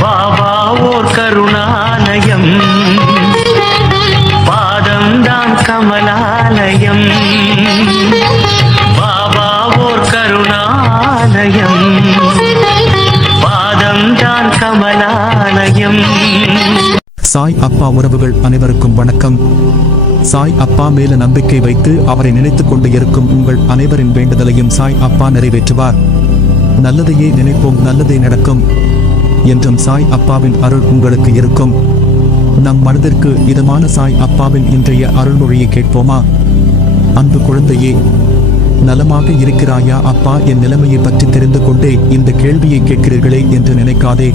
பாபா ஓர் கருணாலயம், பாதம்தான் கமலாலயம். பாபா ஓர் கருணாலயம், பாதம்தான் கமலாலயம். சாய் அப்பா உறவுகள் அனைவருக்கும் வணக்கம். சாய் அப்பா மேல நம்பிக்கை வைத்து அவரை நினைத்துக் கொண்டு இருக்கும் உங்கள் அனைவரின் வேண்டுதலையும் சாய் அப்பா நிறைவேற்றுவார். நல்லதையே நினைப்போம், நல்லதே நடக்கும் என்றும் சாய் அப்பாவின் அருள் உங்களுக்கு இருக்கும். நம் மனதிற்கு இதமான சாய் அப்பாவின் இன்றைய அருள்மொழியை கேட்போமா? அன்பு குழந்தையே, நலமாக இருக்கிறாயா அப்பா? என் நிலைமையை பற்றி தெரிந்து கொண்டே இந்த கேள்வியை கேட்கிறீர்களே என்று நினைக்காதே.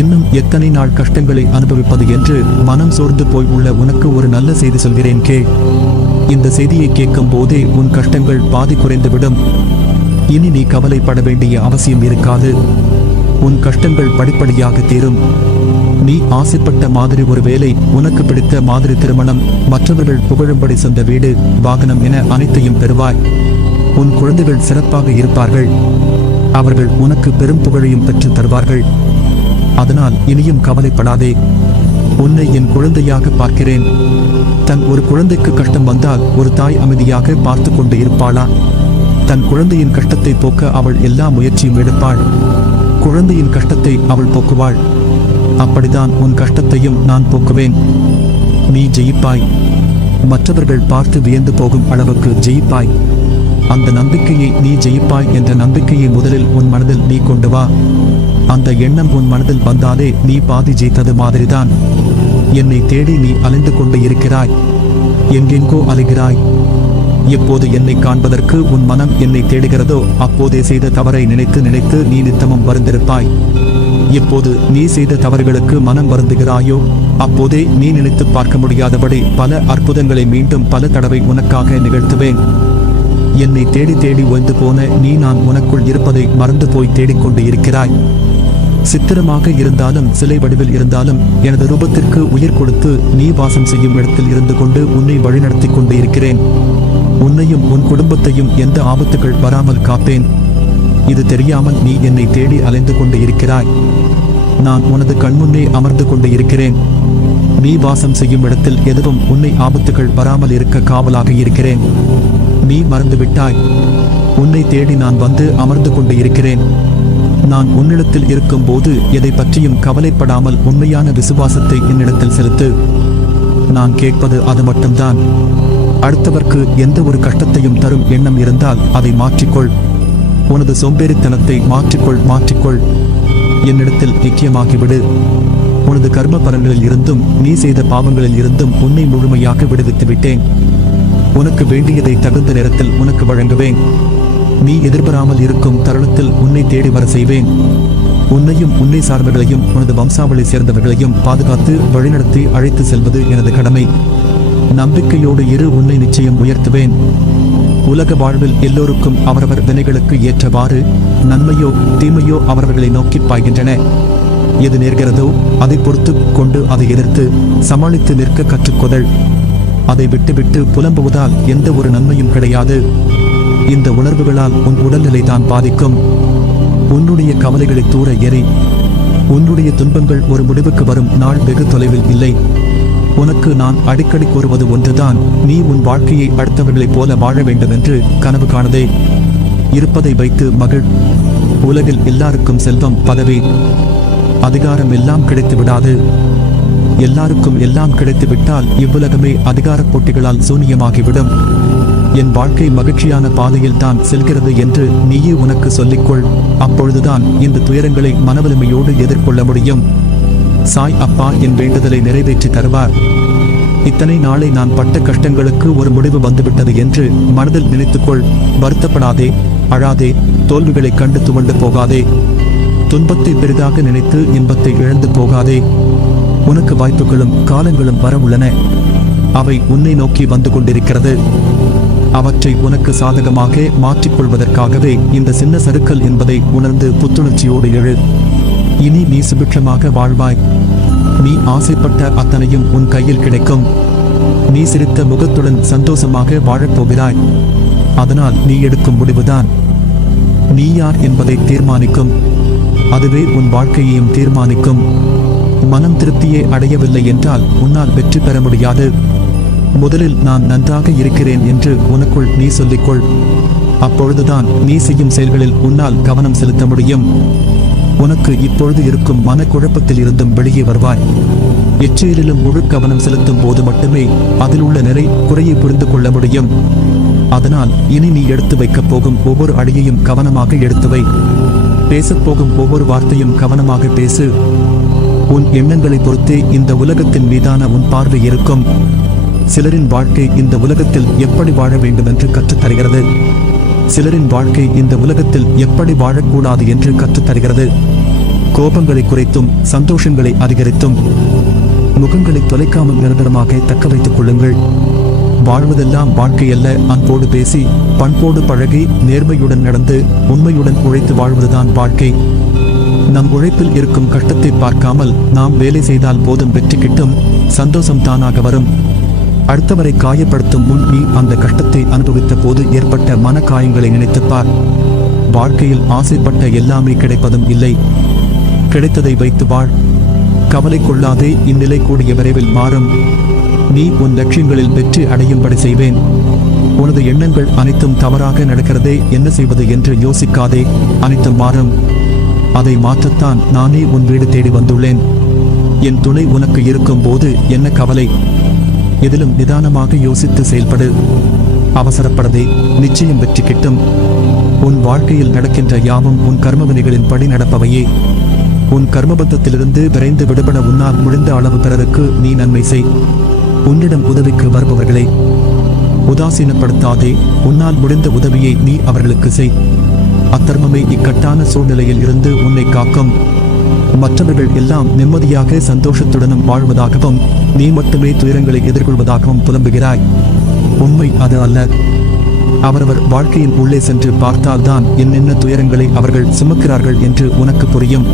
இன்னும் எத்தனை நாள் கஷ்டங்களை அனுபவிப்பது என்று மனம் சோர்ந்து போய் உள்ள உனக்கு ஒரு நல்ல செய்தி சொல்கிறேன் கேள். இந்த செய்தியை கேட்கும் போதே உன் கஷ்டங்கள் பாதி குறைந்துவிடும். இனி நீ கவலைப்பட வேண்டிய அவசியம் இருக்காது. உன் கஷ்டங்கள் படிப்படியாக தீரும். நீ ஆசைப்பட்ட மாதிரி ஒரு வேலை, உனக்கு பிடித்த மாதிரி திருமணம், மற்றவர்கள் புகழும்படி சொந்த வீடு, வாகனம் என அனைத்தையும் பெறுவாய். உன் குழந்தைகள் சிறப்பாக இருப்பார்கள். அவர்கள் உனக்கு பெரும் புகழையும் பெற்று தருவார்கள். அதனால் இனியும் கவலைப்படாதே. உன்னை என் குழந்தையாக பார்க்கிறேன். தன் ஒரு குழந்தைக்கு கஷ்டம் வந்தால் ஒரு தாய் அமைதியாக பார்த்து கொண்டு இருப்பாளா? தன் குழந்தையின் கஷ்டத்தை போக்க அவள் எல்லா முயற்சியும் எடுப்பாள். குழந்தையின் கஷ்டத்தை அவள் போக்குவாள். அப்படிதான் உன் கஷ்டத்தையும் நான் போக்குவேன். நீ ஜெயிப்பாய். மற்றவர்கள் பார்த்து வியந்து போகும் அளவுக்கு ஜெயிப்பாய். அந்த நம்பிக்கையை நீ ஜெயிப்பாய் என்ற நம்பிக்கையை முதலில் உன் மனதில் நீ கொண்டு வா. அந்த எண்ணம் உன் மனதில் வந்தாலே நீ பாதி ஜெயித்தது மாதிரிதான். என்னை தேடி நீ அலைந்து கொண்டு இருக்கிறாய். எங்கெங்கோ அலைகிறாய். எப்போது என்னை காண்பதற்கு உன் மனம் என்னை தேடுகிறதோ அப்போதே செய்த தவறை நினைத்து நினைத்து நீ நித்தமும் வருந்திருப்பாய். எப்போது நீ செய்த தவறுகளுக்கு மனம் வருந்துகிறாயோ அப்போதே நீ நினைத்து பார்க்க முடியாதபடி பல அற்புதங்களை மீண்டும் பல தடவை உனக்காக நிகழ்த்துவேன். என்னை தேடி தேடி ஓய்ந்து போன நீ நான் உனக்குள் இருப்பதை மறந்து போய் தேடிக்கொண்டு இருக்கிறாய். சித்திரமாக இருந்தாலும் சிலை வடிவில் இருந்தாலும் எனது ரூபத்திற்கு உயிர் கொடுத்து நீ வாசம் செய்யும் இடத்தில் இருந்து கொண்டு உன்னை வழிநடத்தி கொண்டு இருக்கிறேன். உன்னையும் உன் குடும்பத்தையும் எந்த ஆபத்துகள் வராமல் காப்பேன். இது தெரியாமல் நீ என்னை தேடி அலைந்து கொண்டு இருக்கிறாய். நான் உனது கண்முன்னே அமர்ந்து கொண்டு இருக்கிறேன். நீ வாசம் செய்யும் இடத்தில் எதுவும் உன்னை ஆபத்துகள் வராமல் இருக்க காவலாக இருக்கிறேன். நீ மறந்துவிட்டாய். உன்னை தேடி நான் வந்து அமர்ந்து கொண்டு இருக்கிறேன். நான் உன்னிடத்தில் இருக்கும் போது எதை பற்றியும் கவலைப்படாமல் உண்மையான விசுவாசத்தை என்னிடத்தில் செலுத்து. நான் கேட்பது அது மட்டும்தான். அடுத்தவர்க்கு எந்த ஒரு கஷ்டத்தையும் தரும் எண்ணம் இருந்தால் அதை மாற்றிக்கொள். உனது சோம்பேறித்தனத்தை மாற்றிக்கொள். என்னிடத்தில் ஐக்கியமாகிவிடு. உனது கர்ம பலன்களில் இருந்தும் நீ செய்த பாவங்களில் இருந்தும் உன்னை முழுமையாக விடுவித்து விட்டேன். உனக்கு வேண்டியதை தகுந்த நேரத்தில் உனக்கு வழங்குவேன். நீ எதிர்பாராமல் இருக்கும் தருணத்தில் உன்னை தேடி வர செய்வேன். உன்னையும் உன்னை சார்ந்தவர்களையும் உனது வம்சாவளி சேர்ந்தவர்களையும் பாதுகாத்து வழிநடத்தி அழைத்து செல்வது எனது கடமை. நம்பிக்கையோடு இரு, உன்னை நிச்சயம் உயர்த்துவேன். உலக வாழ்வில் எல்லோருக்கும் அவரவர் வினைகளுக்கு ஏற்றவாறு நன்மையோ தீமையோ அவர்களை நோக்கி பாய்கின்றன. எது நேர்கிறதோ அதை பொறுத்து கொண்டு அதை எதிர்த்து சமாளித்து நிற்க கற்றுக்கொதல். அதை விட்டுவிட்டு புலம்புவதால் எந்த ஒரு நன்மையும் கிடையாது. இந்த உணர்வுகளால் உன் உடல்நிலை தான் பாதிக்கும். உன்னுடைய கவலைகளை தூர எறி. உன்னுடைய துன்பங்கள் ஒரு முடிவுக்கு வரும் நாள் வெகு தொலைவில் இல்லை. உனக்கு நான் அடிக்கடி கூறுவது ஒன்றுதான், நீ உன் வாழ்க்கையை அடுத்தவர்களைப் போல வாழ வேண்டும் என்று கனவு காணதே. இருப்பதை வைத்து மகிழ். உலகில் எல்லாருக்கும் செல்வம், பதவி, அதிகாரம் எல்லாம் கிடைத்து விடாது. எல்லாருக்கும் எல்லாம் கிடைத்து விட்டால் இவ்வுலகமே அதிகார போட்டிகளால் சூனியமாகிவிடும். என் வாழ்க்கை மகிழ்ச்சியான பாதையில் தான் செல்கிறது என்று நீயே உனக்கு சொல்லிக்கொள். அப்பொழுதுதான் இந்த துயரங்களை மனவலிமையோடு எதிர்கொள்ள முடியும். சாய் அப்பா என் வேண்டுதலை நிறைவேற்றி தருவார். இத்தனை நாளை நான் பட்ட கஷ்டங்களுக்கு ஒரு முடிவு வந்துவிட்டது என்று மனதில் நினைத்துக்கொள். வருத்தப்படாதே, அழாதே, தோல்விகளை கண்டு துவண்டு போகாதே. துன்பத்தை பெரிதாக நினைத்து இன்பத்தை இழந்து போகாதே. உனக்கு வாய்ப்புகளும் காலங்களும் வர உள்ளன. அவை உன்னை நோக்கி வந்து கொண்டிருக்கிறது. அவற்றை உனக்கு சாதகமாக மாற்றிக்கொள்வதற்காகவே இந்த சின்ன சறுக்கல் என்பதை உணர்ந்து புத்துணர்ச்சியோடு எழு. இனி நீ சுபிட்சமாக வாழ்வாய். நீ ஆசைப்பட்ட அத்தனையும் உன் கையில் கிடைக்கும். நீ சிரித்த முகத்துடன் சந்தோஷமாக வாழப்போகிறாய். அதனால் நீ எடுக்கும் முடிவுதான் நீ யார் என்பதை தீர்மானிக்கும். அதுவே உன் வாழ்க்கையையும் தீர்மானிக்கும். மனம் திருப்தியே அடையவில்லை என்றால் உன்னால் வெற்றி பெற முடியாது. முதலில் நான் நன்றாக இருக்கிறேன் என்று உனக்குள் நீ சொல்லிக்கொள். அப்பொழுதுதான் நீ செய்யும் செயல்களில் உன்னால் கவனம் செலுத்த முடியும். உனக்கு இப்பொழுது இருக்கும் மனக்குழப்பத்தில் இருந்தும் வெளியே வருவாய். எச்செயலிலும் முழு கவனம் செலுத்தும் போது மட்டுமே அதில் உள்ள நிறை குறையை புரிந்து கொள்ள முடியும். அதனால் இனி நீ எடுத்து வைக்கப் போகும் ஒவ்வொரு அடியையும் கவனமாக எடுத்து வை. பேசப்போகும் ஒவ்வொரு வார்த்தையும் கவனமாக பேசு. உன் எண்ணங்களை பொறுத்தே இந்த உலகத்தின் மீதான உன் பார்வை இருக்கும். சிலரின் வாழ்க்கை இந்த உலகத்தில் எப்படி வாழ வேண்டும் என்று கற்றுத் தருகிறது. சிலரின் வாழ்க்கை இந்த உலகத்தில் எப்படி வாழக்கூடாது என்று கற்றுத் தருகிறது. கோபங்களை குறைத்தும் சந்தோஷங்களை அதிகரித்தும் முகங்களை தொலைக்காமல் நிரந்தரமாக தக்க வைத்துக் கொள்ளுங்கள். வாழ்வதெல்லாம் வாழ்க்கையல்ல. அன்போடு பேசி பண்போடு பழகி நேர்மையுடன் நடந்து உண்மையுடன் உழைத்து வாழ்வதுதான் வாழ்க்கை. நம் உழைப்பில் இருக்கும் கஷ்டத்தை பார்க்காமல் நாம் வேலை செய்தால் போதும், வெற்றி கிட்டும், சந்தோஷம் தானாக வரும். அடுத்தவரை காயப்படுத்தும் முன் நீ அந்த கஷ்டத்தை அனுபவித்த போது ஏற்பட்ட மன காயங்களை நினைத்துப்பார். வாழ்க்கையில் ஆசைப்பட்ட எல்லாமே கிடைப்பதும் இல்லை. கிடைத்ததை வைத்து வாழ். கவலை கொள்ளாதே. இந்நிலை கூடிய விரைவில் மாறும். நீ உன் லட்சியங்களில் வெற்றி அடையும்படி செய்வேன். உனது எண்ணங்கள் அனைத்தும் தவறாக நடக்கிறதே, என்ன செய்வது என்று யோசிக்காதே. அனைத்தும் மாறும். அதை மாற்றத்தான் நானே உன் வீடு தேடி வந்துள்ளேன். என் துணை உனக்கு இருக்கும் போது என்ன கவலை? எதிலும் நிதானமாக யோசித்து செயல்படு. அவசரப்படதே. நிச்சயம் வெற்றி கிட்டும். உன் வாழ்க்கையில் நடக்கின்ற யாவும் உன் கர்மவினைகளின் படி நடப்பவையே. உன் கர்மபந்தத்திலிருந்து விரைந்து விடுபட உன்னால் முடிந்த அளவு பிறருக்கு நீ நன்மை செய். உன்னிடம் உதவிக்கு வருபவர்களை உதாசீனப்படுத்தாதே. உன்னால் முடிந்த உதவியை நீ அவர்களுக்கு செய். அத்தர்மமே இக்கட்டான சூழ்நிலையில் இருந்து உன்னை காக்கும். மற்றவர்கள் எல்லாம் நிம்மதியாக சந்தோஷத்துடனும் வாழ்வதாகவும் நீ மட்டுமே துயரங்களை எதிர்கொள்வதாகவும் புலம்புகிறாய். உண்மை அது அல்ல. அவரவர் வாழ்க்கையின் உள்ளே சென்று பார்த்தால்தான் என்னென்ன துயரங்களை அவர்கள் சுமக்கிறார்கள் என்று உனக்கு புரியும்.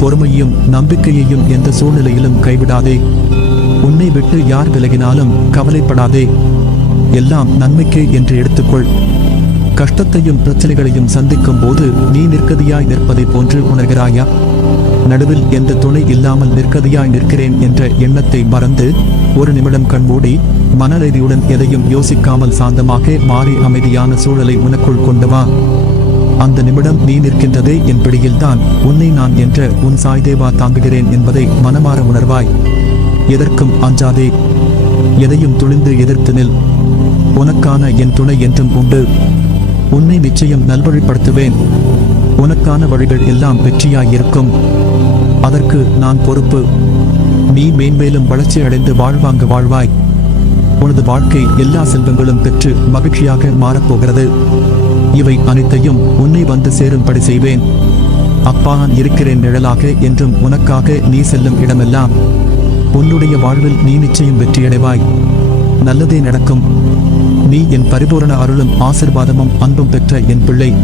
பொறுமையும் நம்பிக்கையையும் எந்த சூழ்நிலையிலும் கைவிடாதே. உன்னை விட்டு யார் விலகினாலும் கவலைப்படாதே. எல்லாம் நன்மைக்கே என்று எடுத்துக்கொள். கஷ்டத்தையும் பிரச்சனைகளையும் சந்திக்கும் போது நீ நிற்கதியாய் நிற்பதை போன்று உணர்கிறாயா? நடுவில் எந்த துணை இல்லாமல் நிற்கதியாய் நிற்கிறேன் என்ற எண்ணத்தை மறந்து ஒரு நிமிடம் கண்மூடி மனரீதியுடன் எதையும் யோசிக்காமல் சாந்தமாக மாறி அமைதியான சூழலை உனக்குள் கொண்டு வா. அந்த நிமிடம் நீ நிற்கின்றதே என் பிடியில்தான். உன்னை நான் என்ற உன் சாய்தேவா தாங்குகிறேன் என்பதை மனமாற உணர்வாய். எதற்கும் அஞ்சாதே. எதையும் துணிந்து எதிர்த்து நில். உனக்கான என் துணை என்றும் உண்டு. உன்னை நிச்சயம் நல்வழிப்படுத்துவேன். உனக்கான வழிகள் எல்லாம் வெற்றியாயிருக்கும். அதற்கு நான் பொறுப்பு. நீ மேன்மேலும் வளர்ச்சி அடைந்து வாழ்வாங்க வாழ்வாய். உனது வாழ்க்கை எல்லா செல்வங்களும் பெற்று மகிழ்ச்சியாக மாறப்போகிறது. இவை அனைத்தையும் உன்னை வந்து சேரும்படி செய்வேன். அப்பா, நான் இருக்கிறேன் நிழலாக என்றும் உனக்காக நீ செல்லும் இடமெல்லாம். உன்னுடைய வாழ்வில் நீ நிச்சயம் வெற்றியடைவாய். நல்லதே நடக்கும். நீ என் பரிபூரண அருளும் ஆசிர்வாதமும் அன்பும் பெற்ற என் பிள்ளை.